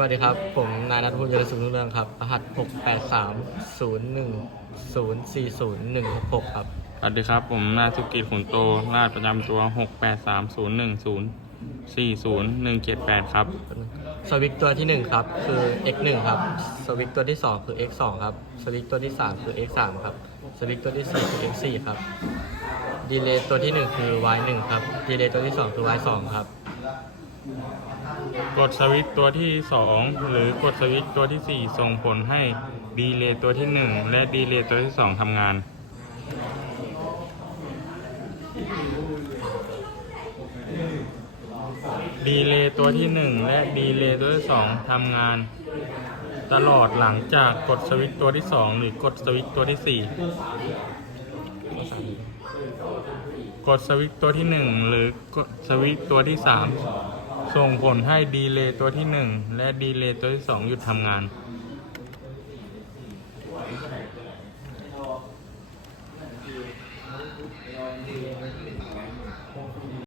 วัสดีครับ ผมนายนัทพลเจริญสุขรุ่งเรืองครับ รหัส 6 8 3 0 1 0 4 0 1 6 6 ครับ สวัสดีครับ ผมนายสุกิจขุนโตรหัสประจำตัว 6 8 3 0 1 0 4 0 1 7 8 ครับ สวิตช์ตัวที่ 1 ครับ คือ x 1 ครับ สวิตช์ตัวที่ 2 คือ x 2 ครับ สวิตช์ตัวที่ 3 คือ x 3 ครับ สวิตช์ตัวที่ 4 คือ x 4 ครับ ดีเลย์ตัวที่ 1 คือ y 1 ครับ ดีเลย์ตัวที่ 2 คือ y 2 ครับ กดสวิตช์ตัวที่ 2 หรือกดสวิตช์ตัวที่ 4 ส่งผลให้ดีเลย์ตัวที่ 1 และดีเลย์ตัวที่ 2ทำงาน ดีเลย์ตัวที่ 1 และดีเลย์ตัวที่ 2ทำงาน ตลอดหลังจากกดสวิตช์ตัวที่ 2 หรือกดสวิตช์ตัวที่ 4 กดสวิตช์ตัวที่ 1 หรือกดสวิตช์ตัวที่ 3 ส่งผลให้ดีเลย์ตัวที่1และดีเลย์ตัวที่2หยุดทำงาน